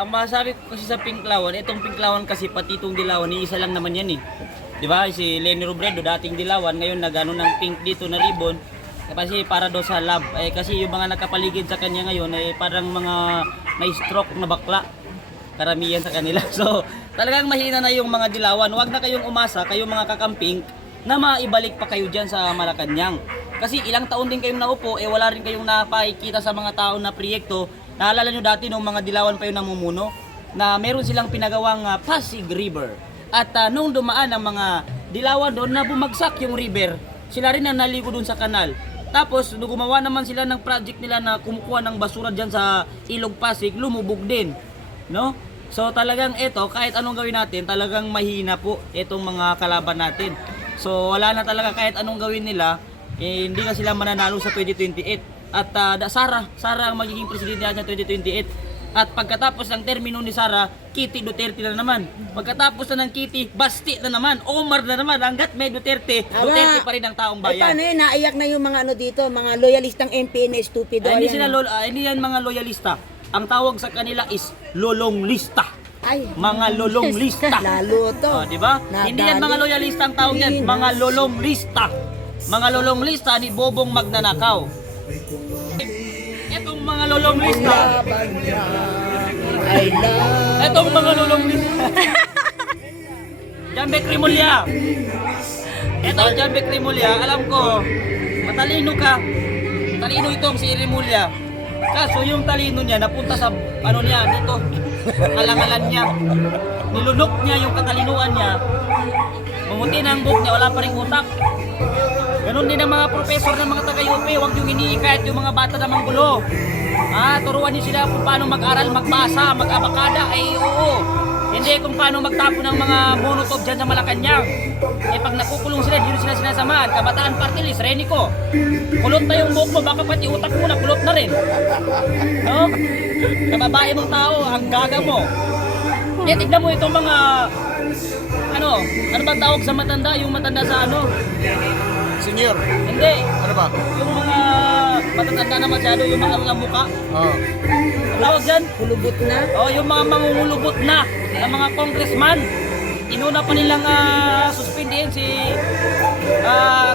ang masasabi ko kasi sa Pinklawan, itong Pinklawan kasi pati itong Dilawan, isa lang naman yan eh. Di ba? Si Lenny Robredo, dating Dilawan, ngayon nagano ng pink dito na ribbon. Kasi para daw sa love. Kasi yung mga nakapaligid sa kanya ngayon, parang mga may stroke na bakla. Karamihan sa kanila. So, talagang mahina na yung mga Dilawan. Huwag na kayong umasa, kayong mga kakamping, na maibalik pa kayo dyan sa Malacanang. Kasi ilang taon din kayong naupo, wala rin kayong napakikita sa mga tao na proyekto. Naalala nyo dati nung mga Dilawan pa yung namumuno, na meron silang pinagawang Pasig River. At nung dumaan ang mga Dilawan doon na bumagsak yung river, sila rin ang naligo doon sa kanal. Tapos gumawa naman sila ng project nila na kumukuha ng basura dyan sa Ilog Pasig, lumubog din. No? So talagang ito, kahit anong gawin natin, talagang mahina po itong mga kalaban natin. So wala na talaga kahit anong gawin nila, hindi na sila mananalo sa 2028. At Sara ang magiging presidente natin sa 2028. At pagkatapos ng termino ni Sara, Kitty Duterte na naman. Pagkatapos na ng Kitty, Basti na naman, Omar na naman. Hanggat may Duterte, Duterte pa rin ang taong bayan. Paano yun? Naiyak na yung mga ano dito, mga loyalistang MP na stupido. Hindi yan mga loyalista. Ang tawag sa kanila is lolong lista. Ay, Mga lolong lista. lalo to. Di ba? Hindi yan mga loyalista ang tawag yan, mga lolong lista. Mga lolong lista ni Bobong Magnanakaw. Etong mga lolong lista. Etong mga lolong lista. Jambek Rimulya. Eto Jambek Rimulya, alam ko, matalino ka. Talino itong si Rimulya. Kaso yung talino niya napunta sa ano niya dito, alangalan niya. Nilunok niya yung katalinuan niya. Mamuti na ang buhok niya, wala pa rin utak. Ganon din ang mga professor ng mga taga-UP, huwag yung iniikayat yung mga bata na manggulo. Turuan niyo sila kung paano mag-aral, magbasa, mag-abakada, oo. Hindi kung paano magtapo ng mga monotop dyan sa Malacanang. Pag nakukulong sila, dito sila sinasamaan. Kabataan Party List, Renico. Kulot na yung buhok mo, baka pati utak mo na kulot na rin. No? Kababae mong tao, ang gaga mo. Tignan mo itong mga, ano ba tawag sa matanda? Yung matanda sa ano? Senior. Hindi. Ano ba? Yung mga matatanda na masyado, yung mga ang mukha. Oo. Ang tawag dyan? Kulubot na. Yung mga mangungulubot na ng mga congressman. Inuna pa nilang suspindihin si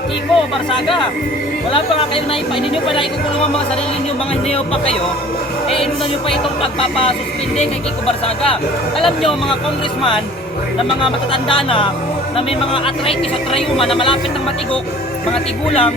Kiko Barsaga. Wala pa nga kayong naipa. Hindi nyo pa naikukulong ang mga sarili nyo, mga hindi pa kayo. Inuna nyo pa itong pagpapasuspindi kay Kiko Barsaga. Alam nyo, mga congressman na mga matatanda na may mga arthritis at rheuma na malapit ng matigok, mga tigulang,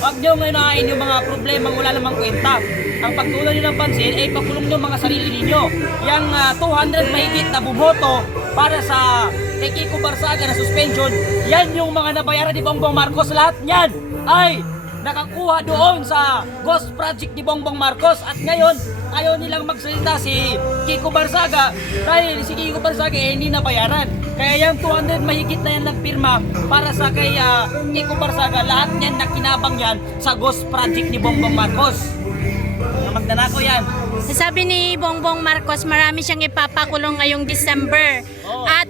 huwag nyo ngayon nakain yung mga problemang wala namang kwenta. Ang pagtulan nyo ng pansin, pakulong nyo mga sarili ninyo. Yang 200 mahigit na bumoto para sa kay Kiko Barsaga na suspension, yan yung mga nabayaran ni Bongbong Marcos. Lahat yan ay nakakuha doon sa Ghost Project ni Bongbong Marcos. At ngayon, ayaw nilang magsalita si Kiko Barsaga dahil si Kiko Barsaga hindi nabayaran. Kaya yung 200 mahigit na yan nagpirma para sa kay Kiko Barsaga, lahat yan nakinabang yan sa Ghost Project ni Bongbong Marcos. Magdanako yan. Sabi ni Bongbong Marcos, marami siyang ipapakulong ngayong December. Oo. At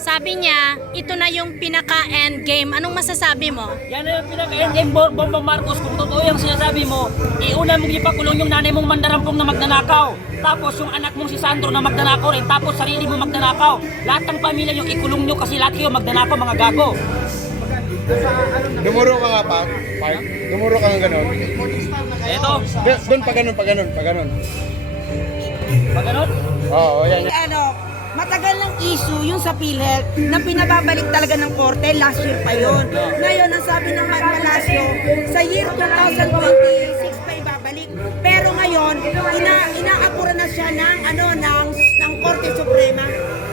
sabi niya, ito na yung pinaka-end game. Anong masasabi mo? Yan na yung pinaka-endgame Bongbong Marcos. Kung totoo yung sinasabi mo, iuna mong ipakulong yung nanay mong mandarampong na magnanakaw. Tapos yung anak mong si Sandro na magnanakaw rin. Tapos sarili mo magnanakaw. Lahat ng pamilya yung ikulong nyo kasi lahat kayo magnanakaw, mga gago. Dumuro ka nga pa, Park. Dumuro ka nga ganon. Eto, Doon pa ganon, pa ganon, pa ganon. pag ganun. Oo, yan. Ano, matagal ng issue yung sa PhilHealth na pinababalik talaga ng korte, last year pa yun. Ngayon, ang sabi ng Palacio, sa year 2026 pa ibabalik. Pero ngayon, inaapura na siya ng Korte Suprema,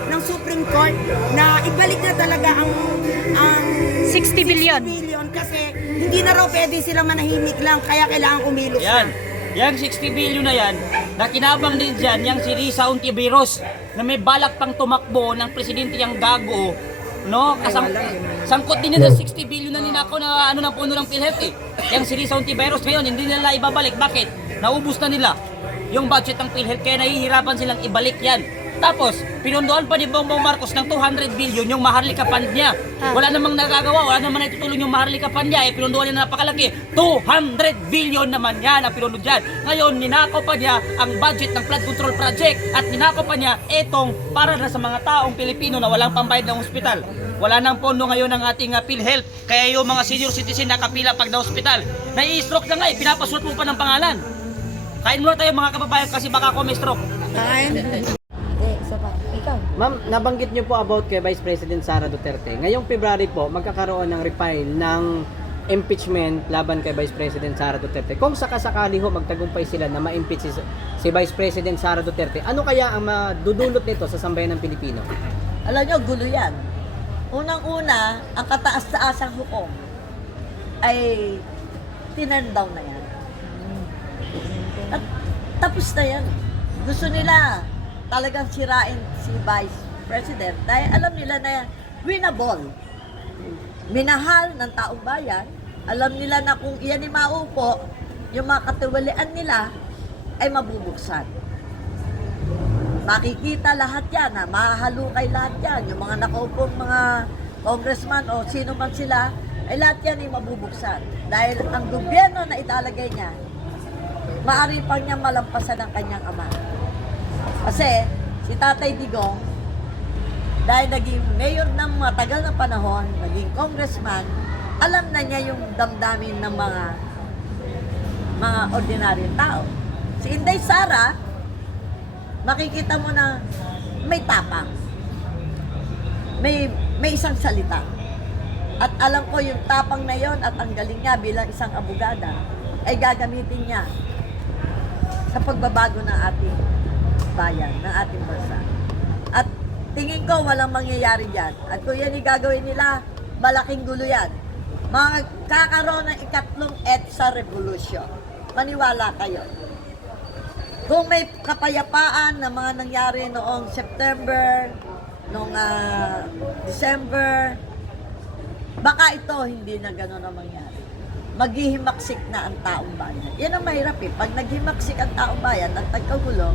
ng Supreme Court, na ibalik na talaga ang 60 billion. kasi hindi na raw pwede silang manahimik lang, kaya kailangan kumilos Yan. na. Yang 60 billion na yan, nakinabang din dyan yang si Risa Ontiveros na may balak pang tumakbo ng presidente yang gago. No? Sangkot din yun sa 60 billion na ninako na ng puno ng PhilHealth Yang si Risa Ontiveros ngayon, hindi nila ibabalik. Bakit? Naubos na nila yung budget ng PhilHealth kaya nahihirapan silang ibalik yan. Tapos, pinunduan pa ni Bongbong Marcos ng 200 billion yung Maharlika Fund niya. Wala namang nagagawa, wala namang naitutulong yung Maharlika Fund niya. Pinunduan niya na napakalaki. 200 billion naman yan ang pinunod dyan. Ngayon, ninakaw pa niya ang budget ng flood control project at ninakaw pa niya itong para na sa mga taong Pilipino na walang pambayad ng ospital. Wala nang pondo ngayon ng ating PhilHealth. Kaya yung mga senior citizen nakapila pag na-hospital. Nai-stroke na nga pinapasuot mo pa ng pangalan. Kain muna tayo mga kababayan kasi baka ako may stroke. Ma'am, nabanggit niyo po about kay Vice President Sara Duterte. Ngayong February po, magkakaroon ng refile ng impeachment laban kay Vice President Sara Duterte. Kung sakasakali ho magtagumpay sila na ma-impeach si Vice President Sara Duterte, ano kaya ang madudulot nito sa sambayan ng Pilipino? Alam nyo, gulo yan. Unang-una, ang kataas-taasang hukom ay tinurn down na yan. At tapos na yan. Gusto nila talagang sirain si Vice President dahil alam nila na winnable. Minahal ng taong bayan. Alam nila na kung iyan ay maupo, yung mga katiwalian nila ay mabubuksan. Makikita lahat yan, mahahalukay lahat yan. Yung mga nakaupong mga congressman o sino man sila, ay lahat yan ay mabubuksan. Dahil ang gobyerno na italagay niya, maaari pang niya malampasan ng kanyang ama. Kasi si Tatay Digong, dahil naging mayor ng matagal na panahon, naging congressman, alam na niya yung damdamin ng mga ordinaryong tao. Si Inday Sara, makikita mo na may tapang. May isang salita. At alam ko yung tapang na yon at ang galing niya bilang isang abogada ay gagamitin niya sa pagbabago ng ating bayan, ng ating bansa. At tingin ko walang mangyayari dyan. At kung yan yung gagawin nila, malaking gulo yan. Magkakaroon ng ikatlong EDSA revolution. Maniwala kayo. Kung may kapayapaan na mga nangyari noong September, noong December, baka ito hindi na gano'n ang mangyari. Maghihimaksik na ang taong bayan. Yan ang mahirap eh. Pag naghimaksik ang taong bayan at nagkagulo,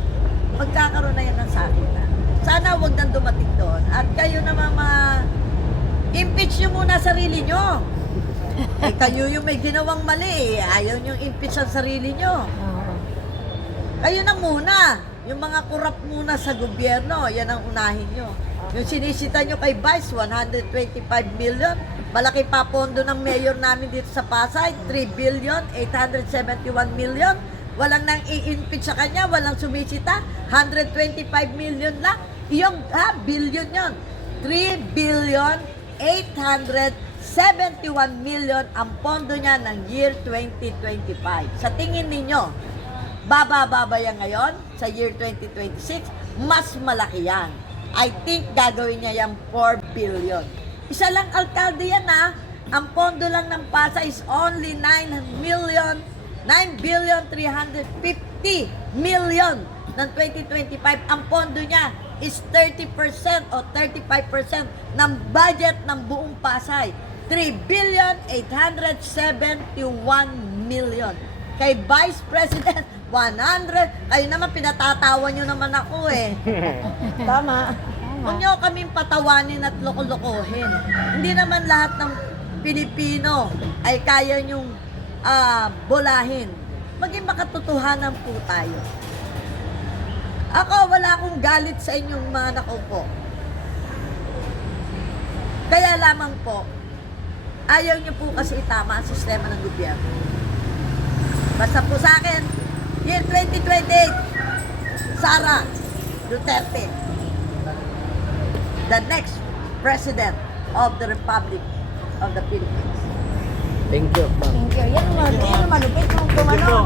magkakaroon na yan ng sakit na. Sana huwag nang dumating doon. At kayo naman impeach nyo muna sarili nyo. Eh, kayo yung may ginawang mali eh. Ayaw nyo impeach ang sarili nyo. Kayo na muna. Yung mga korap muna sa gobyerno, yan ang unahin nyo. Yung sinisita nyo kay Vice, 125 million. Malaki pa pondo ng mayor namin dito sa Pasay, 3,871 million. Walang nang i-impeach sa kanya, walang sumisita, 125 million lang. Yung billion yon. 3,871 million ang pondo niya ng year 2025. Sa tingin ninyo, bababa yan ngayon sa year 2026? Mas malaki yan. I think gagawin niya yung 4 billion. Isa lang alkalde yan ha. Ang pondo lang ng Pasay is only 9,350 million ng 2025. Ang pondo niya is 30% o 35% ng budget ng buong Pasay. 3,871 million. Kay Vice President, 100. Kayo naman, pinatatawa nyo naman ako eh. Tama. Huwag nyo kaming patawanin at loko-lokohin. Hindi naman lahat ng Pilipino ay kaya nyong bolahin. Maging makatotohanan po tayo. Ako, wala akong galit sa inyong mga nakaupo. Kaya lamang po, ayaw nyo po kasi itama ang sistema ng gobyerno. Basta po sa akin, year 2028, Sara Duterte, the next President of the Republic of the Philippines. Thank you, ma'am. Thank you. Yan ang malupit yung tumano.